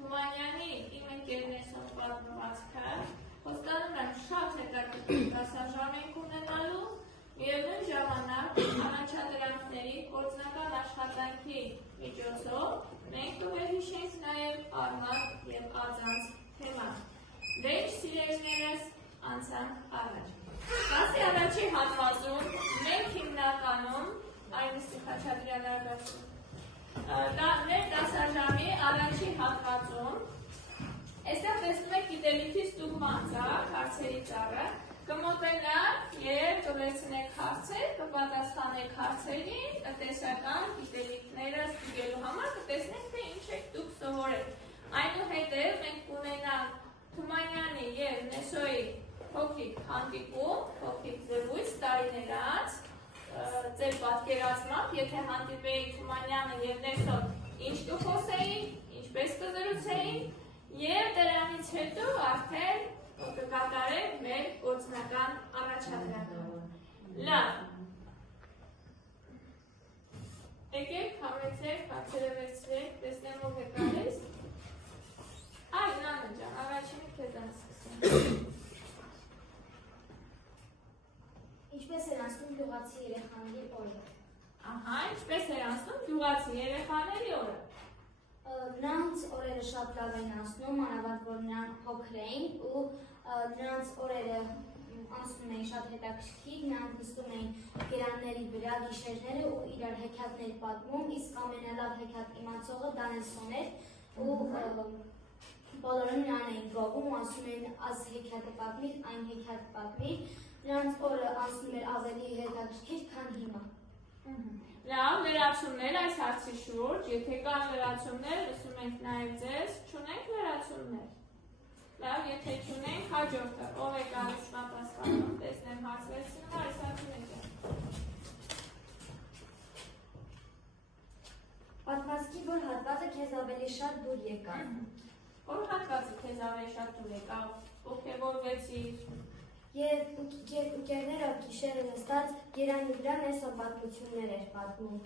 Թումանյանի իմ ընկերներով պատմվածքը խոստանում եմ շատ հետաքրքիր դասաժամ ենք ունենալու, միևնույն ժամանակ առաջադրանքների գործնական աշխատանքի միջոցով մենք կվերհիշենք նաև արմատ և ածանց թեման։ Դե ինչ սիրելիներս անցանք առաջ։ Դասի առաջի հատվածում մենք հիմնականում այնպիսի Խաչատրյան արգասում մեր դասաժամի առաջի հատվածում այստեղ տեսնում եք գիտելիքի ստուգման ծառ, հարցերի ծառը, կմոտենաք և կվերցնեք հարցեր, կպատասխանեք հարցերին, տնտեսական գիտելիքները ստուգելու համար կտեսնեք, թե ինչ եք դուք սովորել։ Այնուհետև մենք կունենանք Թումանյանի և Նեսոյի փոքրիկ հանդիպում, փոքրիկ զրույց տարիներ անց, ձեր պատկերացմամբ, եթե հանդիպեիք Թումանյանը և Նեսոն, ինչ կխոսեին, ինչպես կզրուցեին, և դրանից հետո արդեն կկատարենք մեր գործնական առաջադրանքը։ Լավ։ Եկեք, համեցեք, հարցերը վերցրեք, տեսնեմ ով է գալիս։ Այ, Նանա ջան, առաջինը քեզանից սկսեմ։ Ինչպես էր անցնում գյուղացի երեխաների օրը։ Ահա, ինչպես էր անցնում գյուղացի երեխաների օրը։ Նրանց օրերը շատ լավ էին անցնում, մանավանդ որ նրանք փոքր էին ու նրանց օրերը անցնում էին շատ հետաքրքիր, նրանք նստում էին գերանների վրա գիշերները ու իրար հեքիաթներ պատմում, իսկ ամենալավ հեքիաթ իմացողը Դանիելսոնն էր ու բոլորը նրան էին գովում, ասում էին այս հեքիաթը պատմիր, այն հեքիաթը պատմիր, նրանց օրը անցնում էր ավելի հետաքրքիր, քան հիմա։ Լավ, լրացումներ այս հարցի շուրջ, եթե կան լրացումներ, լսում ենք նաև ձեզ, չունենք լրացումներ։ Լավ, եթե չունենք, հաջորդը, ով է գալիս պատասխանում, տեսնեմ հարց վերցնում, Արիսատուն եք։ Պատմվածքի որ հատվածը քեզ ավելի շատ դուր եկավ։ Որ հատվածը քեզ ավելի շատ դուր եկավ, ոգևորվեցիր։ Եվ ընկերները գիշերը նստած գերանի վրա Նեսոն պատմություններ էր պատմում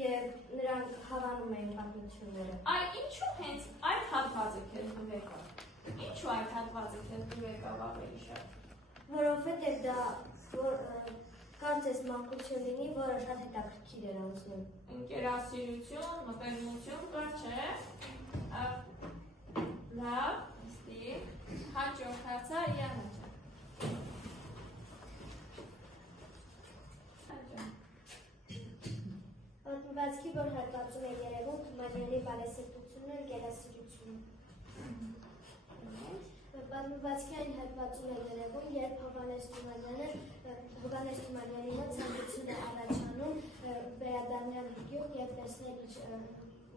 և նրանք հավանում էին պատմությունները։ Այ ինչու հենց այդ հատվածը քեզ դուր եկավ։ Ինչու այդ հատվածը քեզ դուր եկավ ավելի շատ։ Որովհետև դա կարծես մանկություն լինի, որը շատ հետաքրքիր էր անցնում։ Ընկերասիրություն, մտերմություն կար, չէ։ Լավ, ստիպ, հաջորդ հարցը Յանա ջան։ Պատմվածքի որ հատվածում է երևում Թումանյանի բարեսրտությունը, ընկերասիրությունը։ Պատմվածքի այն հատվածում է երևում, երբ Հովհաննես Թումանյանի մոտ ցանկություն է առաջանում վերադառնալ գյուղ և տեսնել իր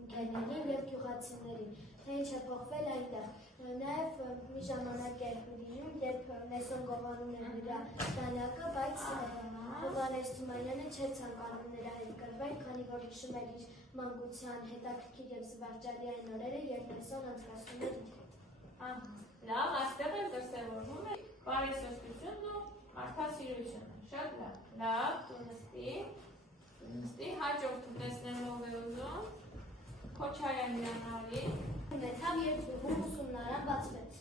ընկերներին և գյուղացիներին, թե ինչ է փոխվել այնտեղ։ Նաև մի ժամանակ է լինում, երբ Նեսոն գողանում է նրա դանակը, բայց Հովհաննես Թումանյանը չէր ցանկանում նրա հետ կռվել, քանի որ հիշում էր իր մանկության հետաքրքիր և զվարճալի այն օրերը, երբ Նեսոն անցկացնում էր իր հետ։ Լավ, այստեղ էլ դրսևորվում է բարեսրտությունն ու մարդասիրությունը, շատ լավ։ Լավ, դու նստի, հաջորդը տեսնեմ ով է ուզում, Քոչարյան Յանալի։ Ունեցավ, երբ գյուղում ուսումնարան բացվեց։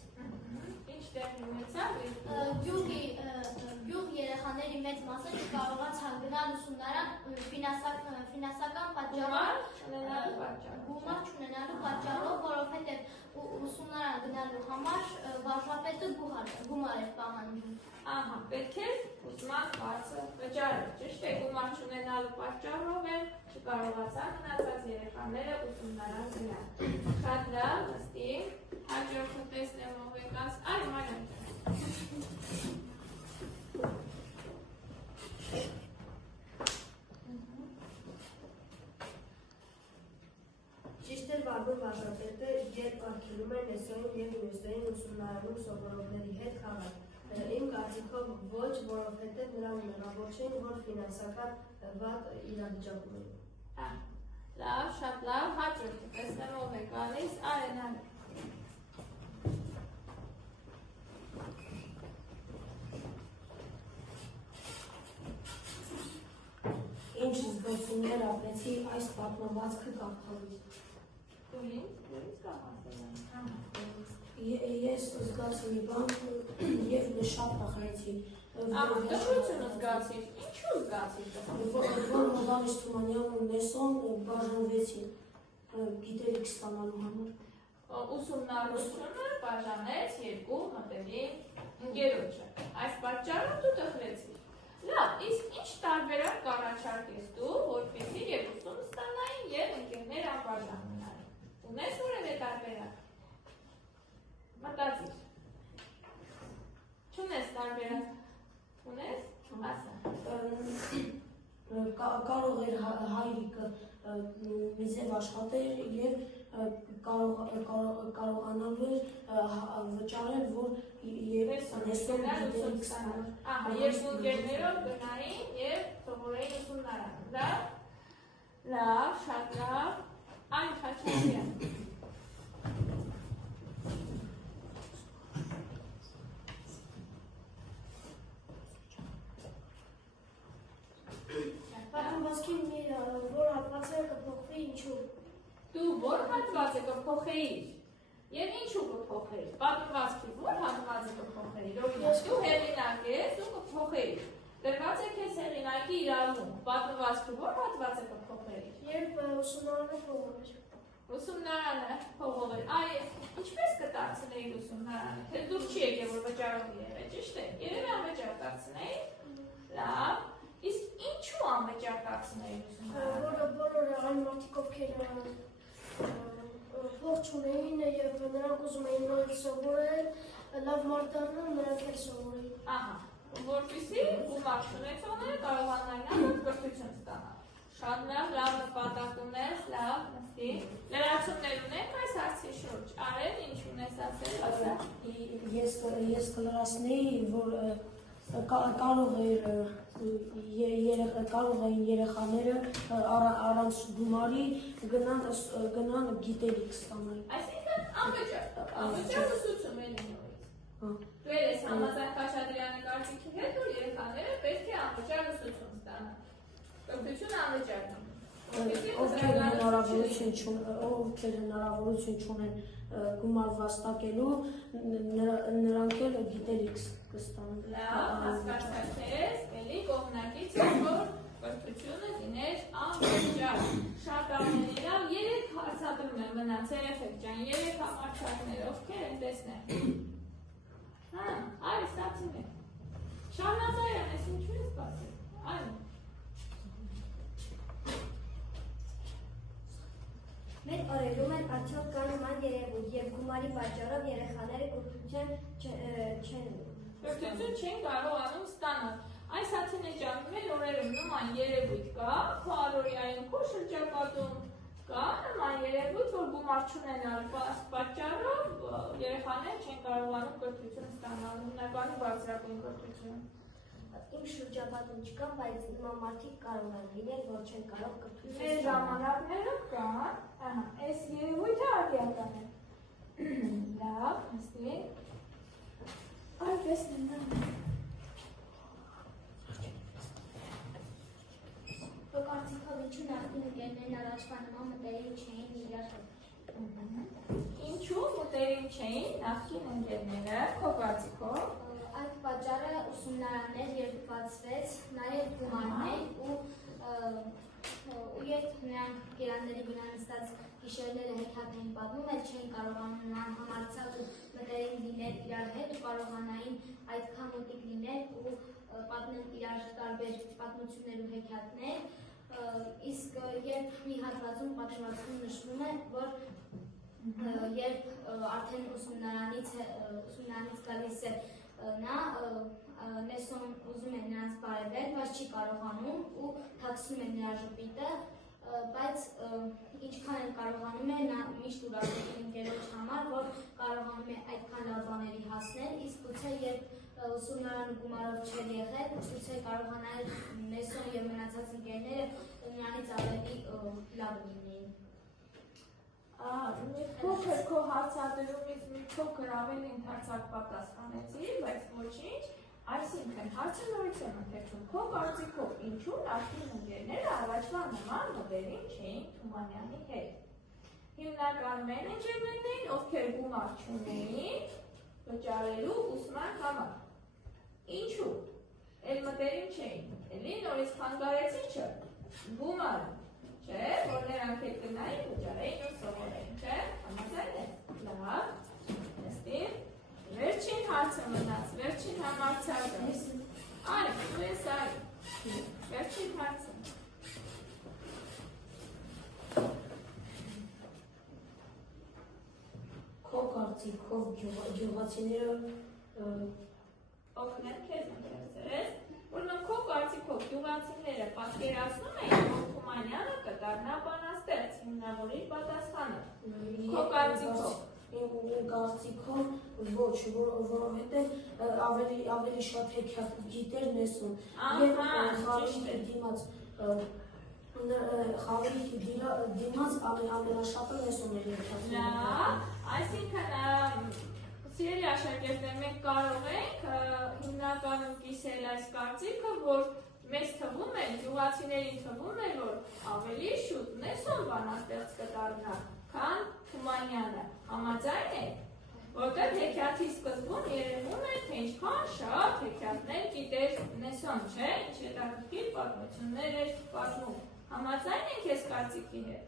Ինչ տեղի ունեցավ։ Գյուղ երեխաների մեծ մասը չկարողացան գնալ ուսումնարան ֆինանսական պատճառով, գումար չունենալու պատճառով, որովհետև ուսումնարան գնալու համար վարժապետը գումար էր պահանջում։ Ահա, պետք է ուսման բարձր վճարել, ճիշտ է, գումար չունենալու պատճառով էլ չկարողացան մնացած երեխաները ուսումնարան գնալ։ Շատ լավ, նստի, հաջորդը տեսնեմ ով է գալիս, այ Մարիամ ջան։ Ճիշտ էր Վագոն վարժապետը, երբ արգելում էր Նեսոյին և մյուսներին ուսումնարանում սովորողների հետ խաղալ։ Իմ կարծիքով ոչ, որովհետև նրան մեղավոր չէին, որ ֆինանսական վատ իրավիճակում էին։ Լավ, շատ լավ, հաջորդը տեսնեմ ով է գալիս, Արենան։ Ինչ զգացումներ ապրեցի այս պատմվածքը կարդալուց։ Դու ինձ կամ ասել Ես զգացի մի բան և շատ տխրեցի։ Տխրությունը զգացիր, ինչու զգացիր տխրությունը։ Որ Մոդանիշ Թումանյանն ու Նեսոն բաժանվեցին գիտելիք ստանալու համար։ Ուսումնառությունը բաժանեց երկու մտերիմ ընկերոջը։ Այս պատճառով դու տխրեցիր։ Լավ, իսկ ինչ տարբերակ կառաջարկես դու, որպեսզի և ուսում ստանային և ընկերներ անբաժան մնային։ Ունես որևէ տարբերակ։ Մտածիր։ Չունես տարբերակ։ Ունես։ Ասա։ Կարող էր հայրիկը մեզ աշխատել և կարողանալու էր վճարել, որ Նեսոն գիտելիք ստանալ։ Երկու ընկերներով գնային և սովորեին ուսումնարանում, լավ։ Լավ, շատ լավ։ Այն Խաչատրյան։ Պատմվածքի որ հատվածը կփոխվի ինչու։ Դու որ հատվածը կփոխեիր և ինչու կփոխեիր։ Պատմվածքի որ հատվածը կփոխեիր։ Օրինակ, դու հեղինակ ես, դու կփոխեիր։ Դրված է քեզ հեղինակի իրավունք։ Պատմվածքի որ հատվածը կփոխեիր։ Երբ ուսումնարանը փոխվեր։ Ուսումնարանը փոխվեր։ Այ ինչպես կդարձնեիր ուսումնարանը։ Թե դուք չի եկել որ վճարով եղել, ճիշտ է։ Երևի անվճար դարձնեիր։ Լավ։ Իսկ ինչու անվճար դարձնեիր ուսումնարանը։ Որը բոլորը այն մարդիկ ովքեր փող չունեին և նրանք ուզում էին նոր սովորել, լավ մարդ դառնան, նրանք էլ սովորեին։ Ահա, որպեսզի գումար չունեցողները կարողանային ամեն կրթություն ստանալ։ Շատ լավ նպատակ ունես, լավ, նստի։ Լրացումներ ունենք այս հարցի շուրջ։ Արել, ինչ ունես ասել, ասա։ Ես կլրացնեի, որ կարող էին երեխաները առանց գումարի գնան գիտելիք ստանալ։ Այսինքն անվճար ուսուցում են նորից։ Դու ես համաձայն Խաչատրյանի կարծիքի հետ, որ երեխաները պետք է անվճար ուսուցում ստանան։ Կրթությունը անվճար է։ Ովքեր հնարավորություն չունեն գումար վաստակելու, նրանք էլ գիտելիք կստանան։ Լավ, հասկացած էլի կողմնակից է, որ կրթությունը լիներ անվճար։ Շատ ամենի լավ, 3 հարցադրում եմ մնաց, երեխեք ջան, 3 համարչակներ, ովքեր են տեսնել։ Հա, այ ստացին է։ Շահնազարյան, ես ինչու ես սպասել։ Այ։ Մեր օրերում են արդյոք կան նման երևույթ և գումարի պատճառով երեխաները կրթություն չեն Կրթություն չեն կարողանում ստանալ։ Այս Աթինե ջան, մեր օրերում նման երևույթ կա, քո առօրյայում, քո շրջապատում կա նման երևույթ, որ գումար չունենալ պատճառով երեխաները չեն կարողանում կրթություն ստանալ, հիմնականում բարձրագույն կրթություն։ Իմ շրջապատում չկա, բայց նման մարդիկ կարող են լինել, որ չեն կարող կրթություն Մեր ժամանակներում կան, ահա, այս երևույթը արդիական է։ Լավ, նստի։ Այ տեսնեմ նա։ Քո կարծիքով ինչու նախկին ընկերներն առաջվա նման մտերիմ չէին իրար հետ։ Ինչու մտերիմ չէին նախկին ընկերները, քո կարծիքով։ Այդ պատճառը ուսումնարաններ երբ բացվեց, նաև գումարներ ու երբ նրանք գերանների վրա նստած գիշերները հեքիաթ էին պատմում, էլ չէին կարողանում համարձակ ու մտերիմ լինել իրար հետ ու կարողանային այդքան մոտիկ լինել ու պատմել իրար տարբեր պատմություններ ու հեքիաթներ, իսկ երբ մի հատվածում պատմվածքում նշվում է, որ երբ արդեն ուսումնարանից գալիս է նա Նեսոն ուզում է նրանց բարևել, բայց չի կարողանում ու թաքցնում է նրա ժպիտը, բայց ինչքան էլ կարողանում է, նա միշտ ուրախ է ընկերոջ համար, որ կարողանում է այդքան լավ բաների հասնել, իսկ գուցե երբ ուսումնարանը գումարով չէր եղել, գուցե կարողանալ Նեսոն և մնացած ընկերները նրանից ավելի լավ լինեին։ Մի փոքր քո հարցադրումից մի փոքր ավելի ընդարձակ պատասխանեցի, բայց ոչինչ, այսինքն հարցը նորից եմ ընթերցում, քո կարծիքով ինչու նախկին ընկերները առաջվա նման մտերիմ չէին Թումանյանի հետ։ հիմնական մենեջերներն էին, ովքեր գումար չունեին վճարելու ուսման համար։ Ինչու՞։ Էլ մտերիմ չէին։ Էլի նորից խանգարեցի չէ։ Գումար, չէ, որ նրանք հետ գնային վճարեին ու սովորեին, չէ։ Համաձայն եք։ Լավ։ Նստիր։ Վերջին հարցը մնաց, վերջին համարձակը։ Արի, դու ես արի։ Վերջին հարցը։ Քո կարծիքով գյուղացիները օգնել քեզ ընկերձես, որոնք քո կարծիքով գյուղացիները պատկերացնում էին, որ Թումանյանը կդառնա բանաստեղծ, հիմնավորի պատասխանը։ Քո կարծիքով։ Իմ կարծիքով ոչ, որովհետև ավելի շատ հեքիաթ գիտեր Նեսոն։ Եվ խաղի դիմաց ամենաշատը Նեսոն էր հեքիաթ։ Լավ, այսինքն սիրելի աշակերտներ, մենք կարող ենք հիմնականում կիսել այս կարծիքը, որ մեզ թվում է, գյուղացիներին թվում է, որ ավելի շուտ Նեսոն բանաստեղծ կդառնա, քան Թումանյանը։ Համաձայն եք, որտեղ հեքիաթի սկզբում երևում է, թե ինչքան շատ հեքիաթներ գիտեր Նեսոն, չէ՞, ինչ հետաքրքիր պատմություններ էր պատմում։ Համաձայն եք այս կարծիքի հետ։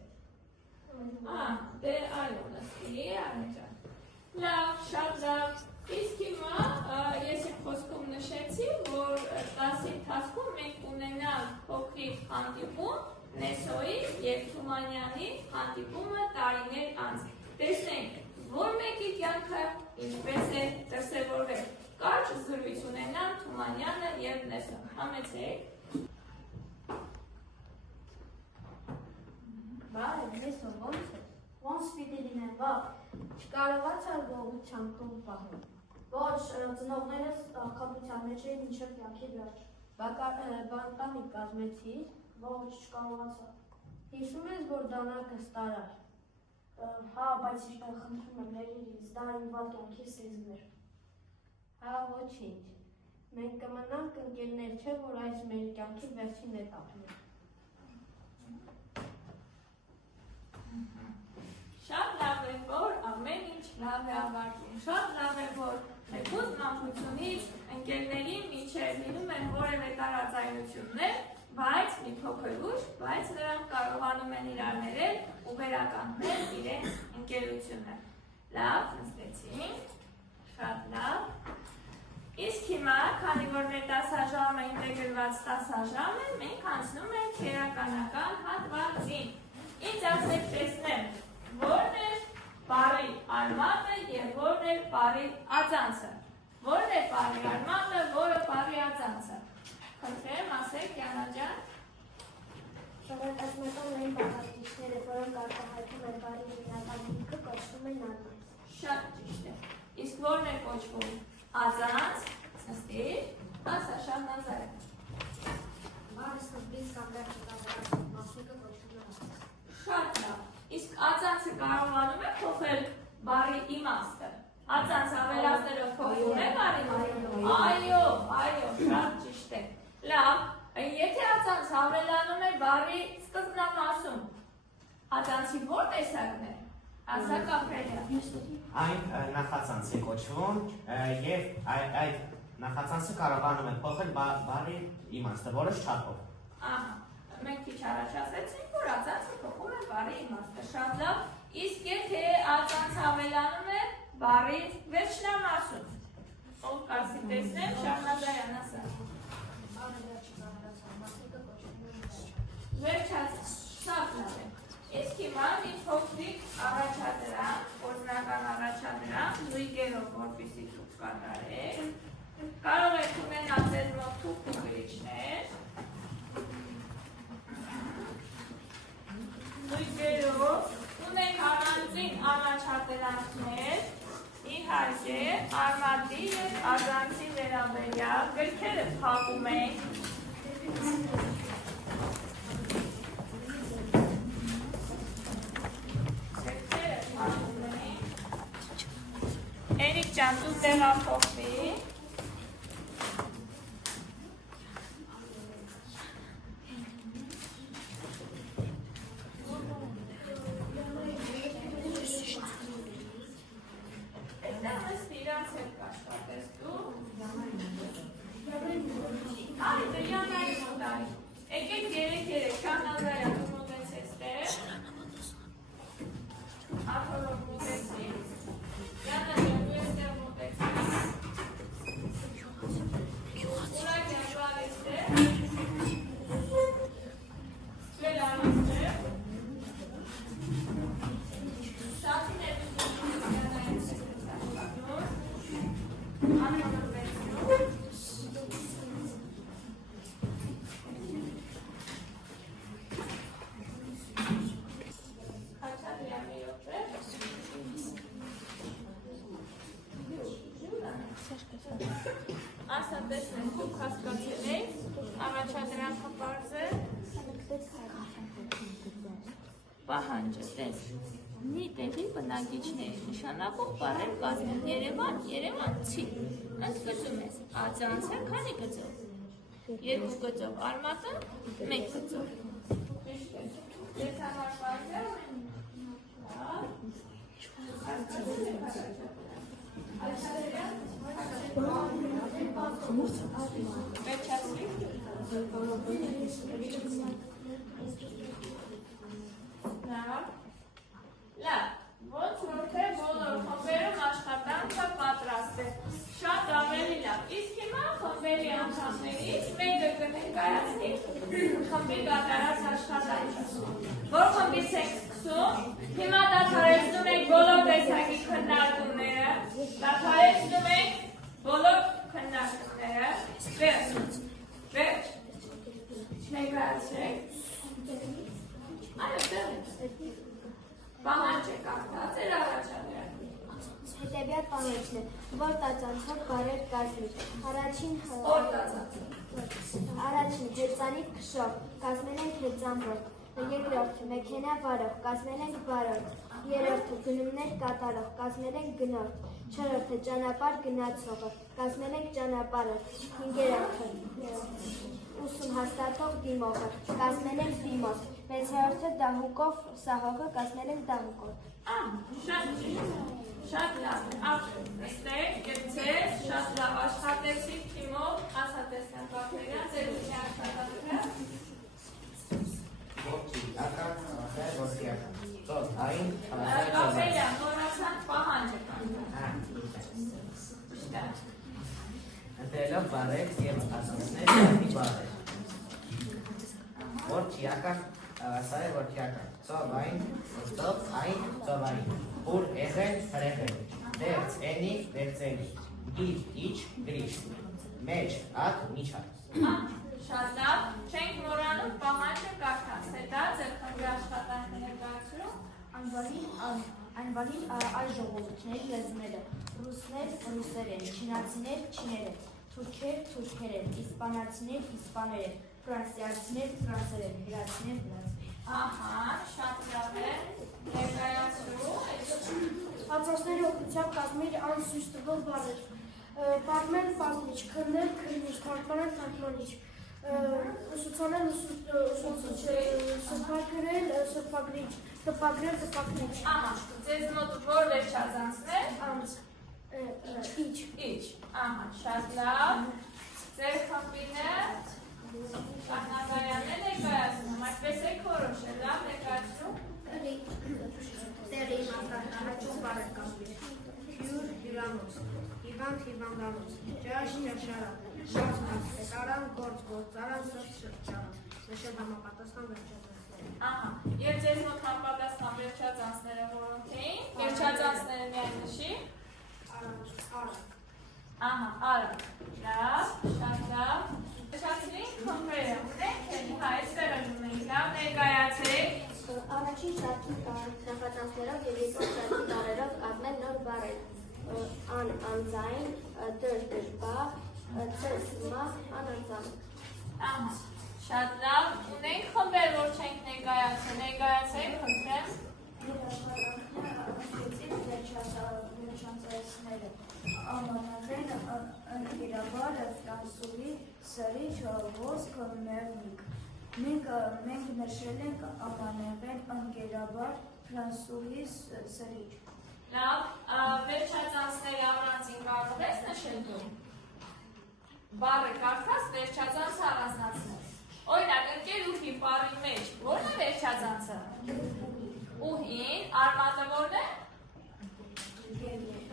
Դե այո, նստի, Արմենջան։ Լավ, շատ լավ։ Իսկ հիմա ես իմ խոսքում նշեցի, որ դասի ընթացքում մենք ունենանք փոքրիկ հանդիպում Նեսոյի և Թումանյանի հանդիպումը տարիներ անց։ Տեսնենք, որ մեկի կյանքը ինչպես է դրսևորվել։ Կարճ զրույց ունենան Թումանյանը և Նեսոն։ Համեցեք։ Բարև, Նեսոն, ո՞նց է։ Ոնց պիտի լինեմ, վաղ, չկարողացա գողության տուն պահել։ Ոչ, ծնողներս աղքատության մեջ էին մինչև կյանքի վերջ։ Բանտանի կազմեցի, ոչ, չկարողացա։ Հիշում ես, որ դանակս տարար։ Հա, բայց խնդրում եմ ներիր, դա իմ վատ կյանքի սեզն էր։ Հա, ոչինչ։ Մենք կմնանք ընկերներ, չէ, որ այս մեր կյանքի վերջին էտապն է։ Շատ լավ է, որ ամեն ինչ լավ է ավարտվում, շատ լավ է, որ մեկուց մանկությունից ընկերների միջև լինում են որևէ տարաձայնություններ, բայց մի փոքր ուշ, բայց նրանք կարողանում են իրար ներել ու վերականգնել իրենց ընկերությունը։ Լավ, նստեցինք, շատ լավ։ Իսկ հիմա, քանի որ մեր դասաժամը ինտեգրված դասաժամ է, մենք անցնում ենք քերականական հատվածին։ Ինչ ասեք տեսնեմ, որն է բառի արմատը և որն է բառի ածանցը։ Որն է բառի արմատը, որը բառի ածանցը։ Խնդրեմ, ասեք, Յանա ջան։ Շարունակական այն բաղադրիչները, որոնք արտահայտում են բառի հիմնական հիմքը, կոչվում են արմատ։ Շատ ճիշտ է։ Իսկ որն է կոչվում ածանց, նստիր, ասա շատ նազարը։ Բառը սկզբից կամ վերջը կատարած մասնիկը կոչվում է ածանց։ Շատ լավ։ Իսկ ածանցը կարողանում է փոխել բառի իմաստը։ Ածանց ավելացնելով փոխվում է բառի իմաստը։ Այո, շատ ճիշտ է։ Լավ, եթե ածանց ավելանում է բառի սկզբնամասում, ածանցի ո՞ր տեսակն է։ Ասա Կապրելյան։ Այն նախածանց է կոչվում և այդ նախածանցը կարողանում է փոխել բառի իմաստը, որոշ չափով։ Ահա, մենք քիչ առաջ ասեցինք, որ ածանցը փոխում է բառի իմաստը, շատ լավ, իսկ եթե ածանց ավելանում է բառի վերջնամասում, ով կարծի տեսնեմ, Շահնազարյան ասա։ Վերջացած, շատ լավ է։ Իսկ հիմա մի փոքրիկ առաջադրանք, օրինական առաջադրանք, զույգերով, որպեսզի դուք կատարեք, կարող եք ունենալ ձեր մոտ թուղթ ու գրիչներ, զույգերով ունենք առանձին առաջադրանքներ, իհարկե արմատի և ածանցի վերաբերյալ գրքերը փակում ենք։ Էրիկ ջան, դու տեղափոխվի։ Ասա տեսնենք, դուք հասկացել եք, առաջադրանքը պարզ է, պահանջը, տես, մի տեղի բնակիչների նշանակող բառեր կազմեն Երևան, Երևանցի, ընդգծում ես, ածանցը քանի գծով, 2 գծով, արմատը 1 գծով, ես համար պարզ է, Լավ, ոնց որ թե բոլոր խմբերում աշխատանքը պատրաստ է, շատ ավելի լավ, իսկ հիմա խմբերի անդամներից մեկը կներկայացնի խմբի կատարած աշխատանքը, որ խմբից եք սկսում, հիմա դադարեցնում ենք բոլոր տեսակի քննարկումները, դադարեցնում ենք բոլոր քննարկումները, վերջ, ներկայացրեք, այո, դեռ պահանջը կարդաց էր առաջադրակի։ Հետևյալ պահանջն է, որ տածանցով բարեր կազմիր, առաջին հեծանիվ քշող, կազմել ենք հեծանվորդ, երկրորդ մեքենա վարող, կազմել ենք վարորդ, երրորդը գնումներ կատարող, կազմել ենք գնորդ, չորրորդը ճանապարհ գնացողը, կազմել ենք ճանապարհորդ, հինգերորդը ուսում հաստատող դիմողը, կազմել ենք դիմող, մեծերորդը դահուկով սահողը, կազմել ենք դահուկով։ Շատ լավ, նստեք, կեցեք, շատ լավ աշխատեցիք թիմով, ասա տեսնեմ բախվերա, ձեր ուսի աշխատանքը։ Որդի, ական, որդի ական, ծոտ, այն, Բախվերա, նորացանք պահանջը կանք։ Ընտրելով բարեր և ասացներ մի բարեր։ Որդի ական, սա է որդի ական, ծով այն, ծով այն, ծով այն, ուր էղել, հրեղել, դերց էնի, դերցելի, գիտ, իչ, գրիշ, մեջ, ատ, միջատ։ Շատ լավ, չենք մորանում պահանջը կարդաց, հետա ձեր խմբի աշխատանքը ներկայացրու։ Անվանին այլ ժողովուրդների լեզուները, ռուսներ, ռուսերեն, չինացիներ, չիներեն, թուրքեր, թուրքերեն, իսպանացիներ, իսպաներեն, ֆրանսիացիներ, ֆրանսերեն, հրացիներ, հրացիներ։ Ահա, շատ լավ է, ներկայացրու։ Ածանցների օգնությամբ կազմիր անսույս տվող բառեր։ Պատմել պատմիչ, քննել քննիչ, թարգմանել թարգմանիչ, ուսուցանել ուսուցիչ, սրբագրել սրբագրիչ, տպագրել տպագրիչ։ Ահա, ձեզ մոտ որ վերջազանցն է։ Անց, իչ։ Իչ, ահա, շատ լավ, ձեր խմբինը Կանագայանն է ներկայացնում, այսպես եք որոշել, լավ ներկայացնում։ Տեղի հաճող բարեր կազմիր, հյուր, հյուրանոց, հիվանդ, հիվանդանոց, ճաշ, ճաշարան, շարժ, հետարան, գործ, գործարան, սրճարան, նշել համապատասխան վերջազանցները։ Ահա, և ձեզ մոտ համապատասխան վերջազանցները որոնք էին, վերջազանցները միայն նշի։ Ահա, արա, լավ, շատ լավ։ Վերջացրին խմբերը, ունենք էլի, հա, այստեղ էլ ունենք, լավ ներկայացեք։ Առաջին շարքի նախածանցներով և երկրորդ շարքի բառերով կազմել նոր բառեր, անձայն, դժբախ, ծեսմա, անանձան։ Ահա, շատ լավ, ունենք խմբեր, որ չենք ներկայացել, ներկայացեք, խնդրեմ։ Ամանավեն, ընկերաբարը, ֆրանսուհի, սրիչ, ոսկ, մեղնիկ։ Մենք նշել ենք ամանավեն, ընկերաբար, ֆրանսուհի, սրիչ։ Լավ, վերջածանցների առանձին կարող ես նշել դու։ Բառը կարդաս վերջածանցը առանձնացնել։ Օրինակ, ընկերուհի բառի մեջ ո՞րն է վերջածանցը։ Ուհին, արմատը ո՞րն է։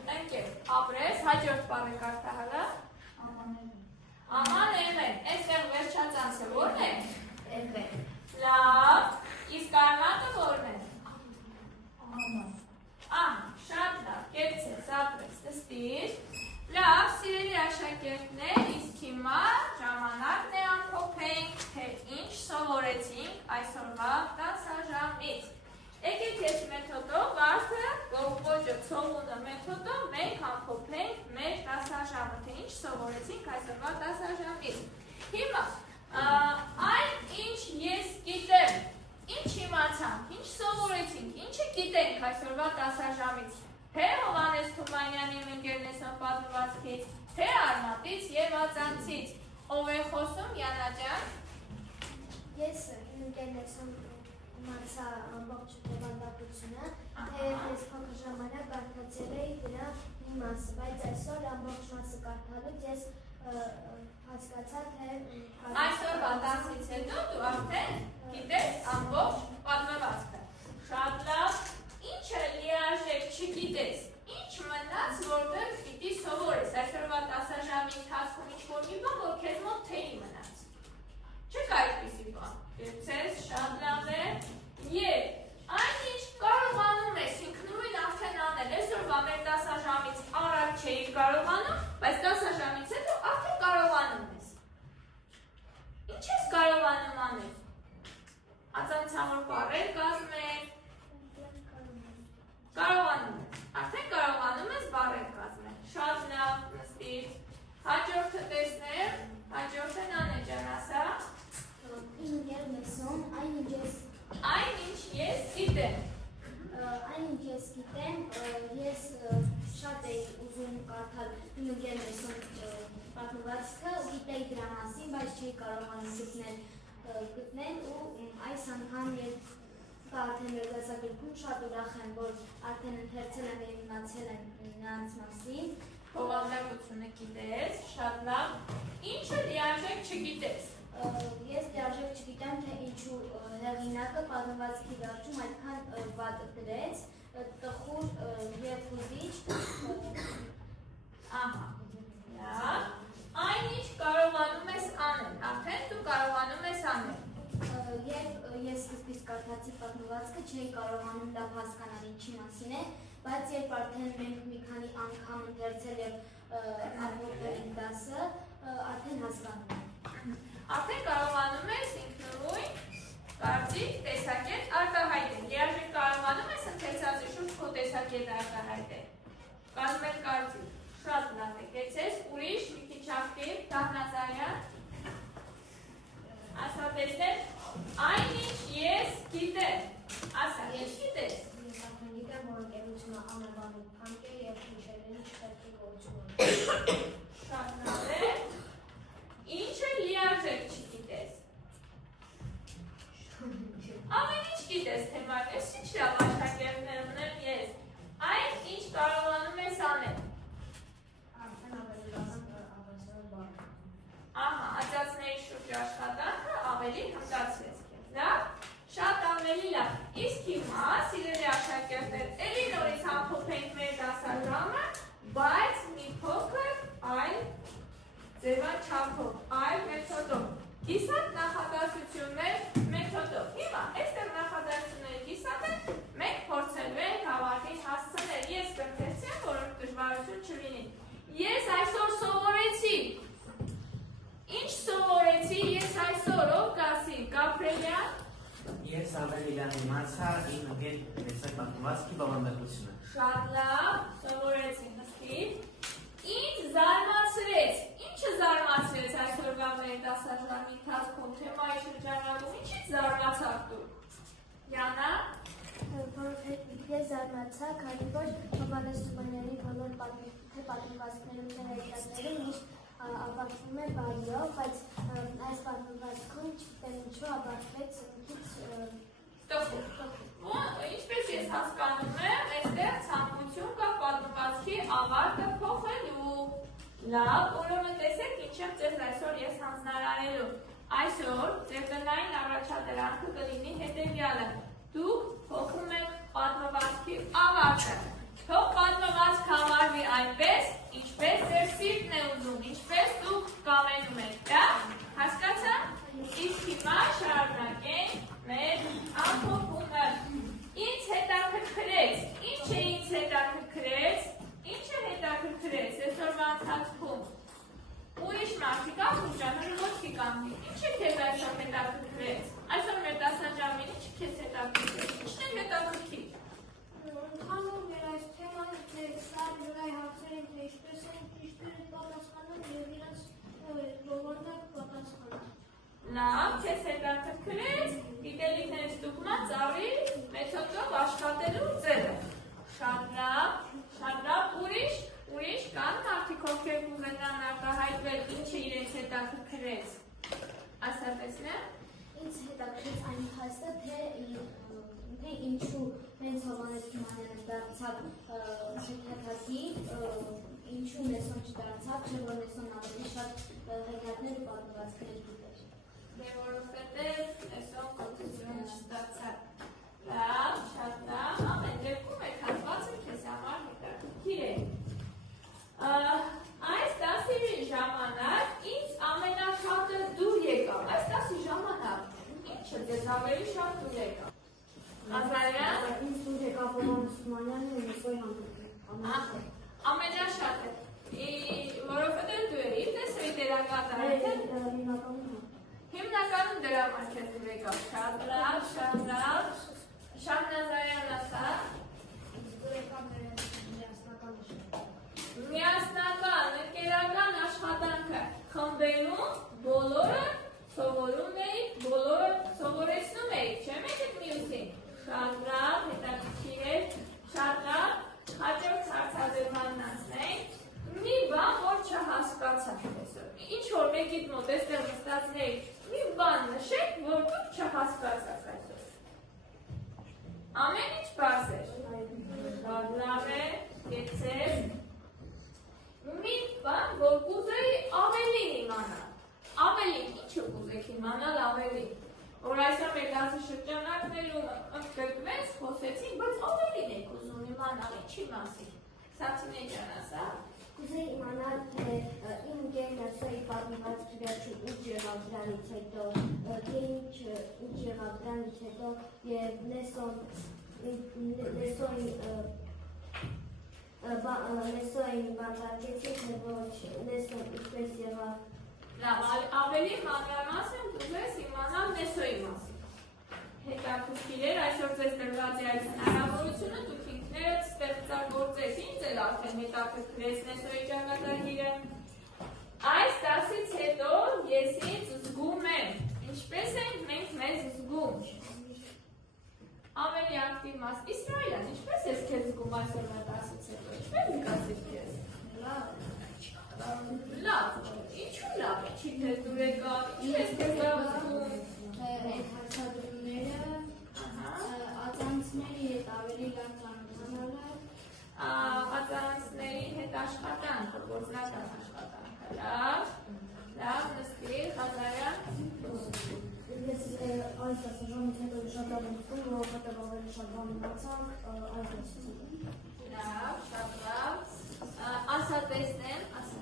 Ընկեր, ապրես, հաջորդ բառը կարդա հալա։ Աման էղեն, այստեղ վերջածանցը ո՞րն է։ Էղեն։ Լավ, իսկ արմատը ո՞րն է։ Շատ լավ, կեցես, ապրես, դստիր։ Լավ, սիրելի աշակերտներ, իսկ հիմա ժամանակն է ամփոփենք, թե ինչ սովորեցինք այսօրվա դասաժամից։ Եկեք ես մեթոդով, վարդը, գողբոջը, ցողունը մեթոդով մենք ամփոփենք մեր դասաժամը։ սովորեցինք այսօրվա դասաժամից։ Հիմա այն ինչ ես գիտեմ, ինչ իմացանք, ինչ սովորեցինք, ինչը գիտենք այսօրվա դասաժամից, թե Հովհաննես Թումանյանի ընկերնեսան պատմվածքից, թե Արմատից եւ Ածանցից։ Ով է խոսում, Յանա ջան։ Ես իմ ընկերներսում իմացա ամբողջ բովանդակությունը, թե ես փոքր ժամանակ կարդացել էի դրա մի մասը, բայց այսօր ամբողջ մասը կարդալուց ես հասկացա, թե Այսօրվա դասից հետո դու արդեն գիտես ամբողջ պատմվածքը։ Շատ լավ, ինչը լիարժեք չգիտես, ինչ մնաց, որտեղ պիտի սովորես, այսօրվա դասաժամի ընթացքում ինչ-որ մի բան, որ քեզ մոտ թեյի մնաց։ Չկա այդպիսի բան։ Գեցես, շատ լավ է։ Եվ այնինչ կարողանում ես ինքնուրույն արդեն անել, այսօրվա մեր դասաժամից առաջ չէի կարողանում, բայց դասաժամից հետո արդեն կարողանում ես։ Ինչ ես կարողանում անել։ Ածանցավոր բառեր կազմել։ Կարողանում ես, արդեն կարողանում ես բառեր կազմել։ Շատ լավ, նստիր։ Հաջորդը տեսնեմ, հաջորդը Նանե ջան ասա։ Իմ ընկերներսում Այնինչ ես գիտեմ։ Այնինչ ես գիտեմ, ես շատ էի ուզում կարդալ իմ ընկերներսում պատմվածքը, գիտեի դրա մասին, բայց չէի կարողանում գտնել ու այս անգամ երբ արդեն մեր դասագրքում շատ ուրախ եմ, որ արդեն ընթերցել եմ և իմացել եմ նրանց մասին։ Բովանդակությունը գիտես, շատ լավ։ Ինչը լիարժեք չգիտես։ Ես լիարժեք չգիտեմ, թե ինչու հեղինակը պատմվածքի վերջում այդքան վատ դրեց, տխուր և հուզիչ։ Ահա, լավ։ Այնինչ կարողանում ես անել, արդեն դու կարողանում ես անել։ Երբ ես սկզբից կարդացի պատմվածքը, չէի կարողանում լավ հասկանալ ինչի մասին է, բայց երբ արդեն մենք մի քանի անգամ ընթերցել և ամբողջ ենք դասը, արդեն հասկանում եմ։ Արդեն կարողանում ես ինքնուրույն կարծիք, տեսակետ արտահայտել։ Լիարժեք կարողանում ես ընթերցածի շուրջ քո տեսակետ արտահայտել։ Կազմել կարծիք։ Շատ լավ է։ Գեցես ուրիշ մի քիչ ակտիվ, Դահնազարյան։ Ասա տեսնեմ, այնինչ ես գիտեմ։ Ասա, ինչ գիտես։ Ես արդեն գիտեմ, որ ընկերությունը ամենաբանուկ փանկ է և ինչերին չպետք է գործում։ Շատ լավ է։ Ինչը լիարժեք չգիտես։ Ամեն ինչ գիտես թեման, ես ինչ լավ աշակերտներ ունեմ ես։ Այն ինչ կարողանում ես անել։ Արդեն ավելի ավելացել բան։ Ահա, աջածների շուրջ աշխատանքը ավելի հմտացրեց քեզ, լավ։ Շատ ավելի լավ։ Իսկ հիմա, սիրելի աշակերտներ, էլի նորից ամփոփենք մեր դասաժամը, բայց մի փոքր այլ ձևաչափով, այլ մեթոդով։ Կիսատ նախադասություններ մեթոդով։ Հիմա, այստեղ նախադասությունների կիսատը մենք փորձելու ենք ավարտին հասցնել։ Ես կընթերցեմ, որ դժվարություն չլինի։ Ես այսօր սովորեցի։ Ինչ սովորեցի ես այսօր, ով կասի, Գաբրելյան։ Ես ավելի լավ իմացա իմ ընկերների պատմվածքի բովանդակությունը։ Շատ լավ, սովորեցի նստիր։ Ինձ զարմացրեց։ Ինչը զարմացրեց այսօրվա մեր դասաժամի ընթացքում, թեմայի շրջանակում, ինչից զարմացաք դու։ Յանա։ Ես զարմացա, քանի որ Հովհաննես Թումանյանի բոլոր պատմվածքներում թե հեքիաթներում միշտ ավարտվում է բարիով, բայց այս պատմվածքում չգիտեմ ինչու ավարտվեց Ինչպես ես հասկանում եմ, այստեղ ցանկություն կա պատմվածքի ավարտը փոխելու։ Լավ, ուրեմն տեսեք ինչ եմ ձեզ այսօր ես հանձնարարելու։ Այսօր ձեր տնային առաջադրանքը կլինի հետևյալը։ Դուք փոխում եք պատմվածքի ավարտը։ Թող պատմվածքը ավարտվի այնպես, ինչպես ձեր սիրտն է ուզում, ինչպես դուք կամենում եք, դա հասկացա՞ք։ Իսկ հիմա շարունակենք մեր ամփոփումը։ Ինձ հետաքրքրեց, ինչը ինձ հետաքրքրեց, ինչը հետաքրքրեց այսօրվա ընթացքում։ Ուրիշ մարդիկ ախուժանը ոսկի կանգնի, ինչը քեզ այսօր հետաքրքրեց։ Այսօր մեր դասաժամին ինչը քեզ հետաքրքրեց, ինչն է հետաքրքիր։ Ընդհանուր մեր այս թեման, թե սա դրայի հարցեր ենք Լավ, քեզ հետաքրքրեց գիտելիքների ստուգման ծավալի մեթոդով աշխատելու ձևը։ Շատ լավ, ուրիշ կան մարդիկ, ովքեր կուզենան արտահայտվել, ինչը իրենց հետաքրքրեց։ Ասա տեսնեմ։ Ինձ հետաքրքրեց այն փաստը, թե ինչու հենց Հովհաննես Թումանյանը դարձավ շփոթվածի, ինչու Նեսոն չդարձավ, չէ՞ որ Նեսոն ավելի շատ հեքիաթներ ու պատմվածքներ գիտեր։ Դե որովհետև Նեսոն կոծություն չստացավ։ Լավ, շատ լավ, ամեն դեպքում այդ հատվածը քեզ համար հետաքրքիր է։ Այս դասի ժամանակ ինձ ամենաշատը դուր եկավ, այս դասի ժամանակ ինչը ձեզ ավելի շատ դուր եկավ։ Ազարյան։ Ինձ դուր եկավ Հովհաննես Թումանյանը ու Նեսոյի հանդիպումը։ Ամենաշատը, որովհետև դու էիր Նեսոյի դերակատարը, թե՞։ Հիմնականում դրա համար քեզ դուր եկավ։ Շատ լավ, Շահնազարյան ասա։ Միասնական, ընկերական աշխատանքը խմբերում բոլորը սովորում էի, բոլորը սովորեցնում էի, չեմ եկեք մյուսին։ Շատ լավ, հետաքրքիր է, շատ լավ, հաջորդ հարցադրմանն անցնենք։ Մի բան, որ չհասկացաք այսօր։ Ինչ որ մեկիդ մոտ այստեղ նստածների մի բան նշեք, որ դուք չհասկացաք այսօր։ Ամեն ինչ բարձ էր։ Լավ է, կեցեք։ Մի բան, որ կուզեի ավելի իմանալ։ Ավելի, ինչը կուզեք իմանալ ավելի։ Որ այսօր մեր դասի շրջանակներում ընդգրկվեց, խոսեցինք, բայց ավելին եք ուզում իմանալ, ինչի մասին։ Սացինե ջան, ասա։ Կուզեի իմանալ, թե իմ ընկեր Նեսոյի պատմվածքի վերջում ինչ եղավ դրանից հետո, թե ինչ եղավ դրանից հետո և Նեսոյին բանտարկեցիք, թե ոչ Նեսոն ինչպես եղավ։ Լավ, ավելի մանրամասն կուզես իմանալ Նեսոյի մասին։ Հետաքրքիր էր, այսօր ձեզ տրված է այս հնարավորությունը, դուք ինքներդ ստեղծագործեք, ինձ էլ արդեն հետաքրքրեց Նեսոյի ճակատագիրը։ Այս դասից հետո ես ինձ զգում եմ, ինչպես ենք մենք մեզ զգում։ Ավելի ակտիվ մաս, Իսրայելյան, ինչպես ես քեզ զգում այսօրվա դասից հետո, ինչպես զգացիր քեզ։ Լավ, ինչու լավ, ինչի քեզ դուր եկավ, ինչ ես քեզ լավ զգում։ Այդ հարցադրումները, ածանցների հետ ավելի լավ ծանոթանալը, ածանցների հետ աշխատանքը, գործնական աշխատանքը, լավ, նստիր, Ղազարյան։ Ես այս դասաժամից հետո շատ լավ եմ զգում, որովհետև ավելի շատ բան իմացանք այս դասից հետո։ Լավ, շատ լավ, ասա տեսնեմ, ասա։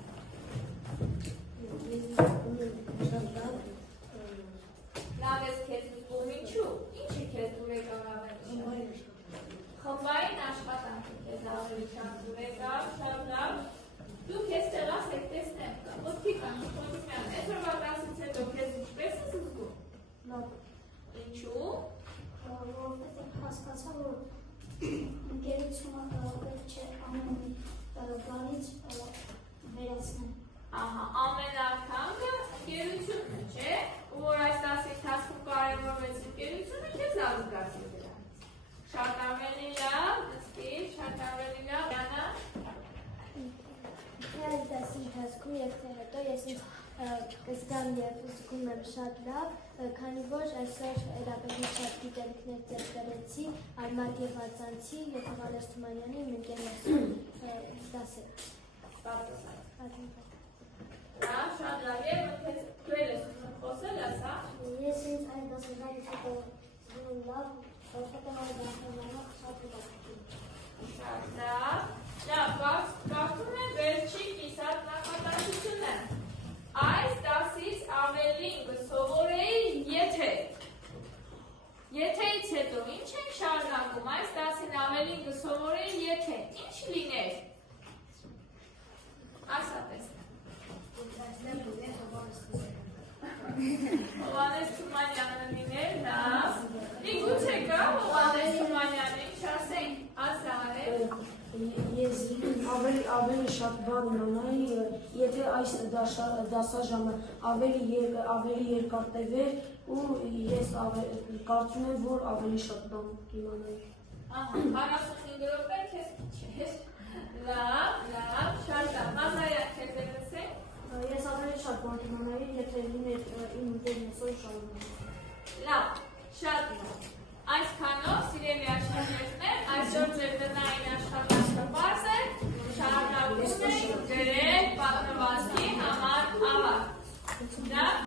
Լավ ես քեզ զգում, ինչու, ինչի քեզ դուր եկավ ավելի շատ։ Խմբային աշխատանքը քեզ ավելի շատ դուր եկավ, շատ լավ, դուք եստեղ ասեք տեսնեմ, ոտքի կամ Խոդիմյան, այսօրվա դասից հետո քեզ ինչպես ես զգում։ Լավ։ Ինչու։ որովհետև հասկացա, որ ընկերությունը պետք չէ ամեն մի բանից վերացնել։ Ահա, ամենաքանքը ընկերությունն է, չէ՞, ու որ այս դասի ընթացքում կարևորվեց ընկերությունը, քեզ լավ զգացիր դրանից։ Շատ ավելի լավ, նստիր, շատ ավելի լավ, Յանա։ Այս դասի ընթացքում և թե հետո ես ինձ կզգամ և զգում եմ շատ լավ, քանի որ այսօր ավելի շատ գիտելիքներ ձեռք բերեցի Արմատ և ածանցի և Հովհաննես Թումանյանի իմ ընկեր Նեսոյի դասերը։ Լավ, շատ լավ, և դու ես ուզում խոսել, ասա։ Ես ինձ այս դասաժամից հետո զգում եմ լավ, որովհետև այս դասաժամը շատ հետաքրքիր է։ Շատ լավ, կարծում եմ վերջի կիսատ նախատեսությունը։ Այս դասից ավելին կսովորեի եթեից հետո ինչ ենք շարունակում, այս դասին ավելին կսովորեի եթե, ինչ լիներ։ ավելի շատ բան իմանայի, եթե այս դասաժամը ավելի երկար տևեր ու ես կարծում եմ, որ ավելի շատ բան կիմանայի։ 45 րոպե քեզ քիչ էր։ Լավ, շատ լավ։ Մազարյան, քեզ լսենք։ Ես ավելի շատ բան իմանայի, եթե լիներ իմ դերնեսով շարունակել։ Լավ, շատ լավ։ Այսքանով սիրելի աշակերտներ